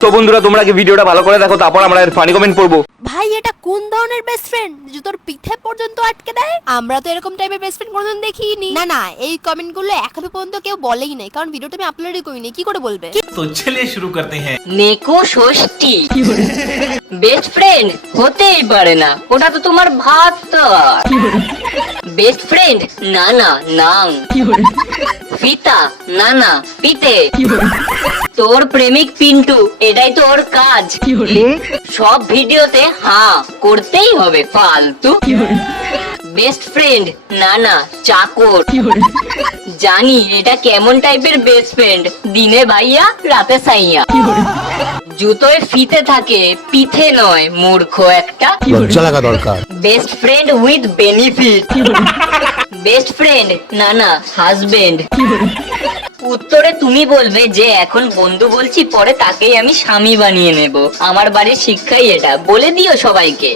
তো বন্ধুরা তোমরা কি ভিডিওটা ভালো করে দেখো, তারপর আমরা এর ফানি কমেন্ট পড়বো। ভাই এটা কোন ধরনের বেস্ট ফ্রেন্ড যে তোর পিঠে পর্যন্ত আটকে দেয়? আমরা তো এরকম টাইপের বেস্ট ফ্রেন্ড কোনোদিন দেখিনি। না না, এই কমেন্ট গুলো এখনো পর্যন্ত কেউ বলেই নাই, কারণ ভিডিওটা আমি আপলোডই করিনি, কি করে বলবে? तो चलिए शुरू करते हैं। নেকো ষষ্ঠী বেস্ট ফ্রেন্ড হতেই পারে না, ওটা তো তোমার ভাত। বেস্ট ফ্রেন্ড না না নাং, পিতা না না পিতে, তোর প্রেমিক পিন্টু এটাই তো ওর কাজ, সব ভিডিওতে হ্যাঁ করতেই হবে ফালতু। বেস্ট ফ্রেন্ড না না চাকর, জানি এটা কেমন টাইপের বেস্ট ফ্রেন্ড, দিনে ভাইয়া রাতে সাইয়া, জুতোয় ফিতে থাকে পিঠে নয় মূর্খ একটা। লজ্জা লাগা দরকার। Best friend with benefit, best friend না না হাজবেন্ড। উত্তরে তুমি বলবে যে এখন বন্ধু বলছি, পরে তাকেই আমি স্বামী বানিয়ে নেব। আমার বাড়ির শিক্ষাই এটা, বলে দিও সবাইকে।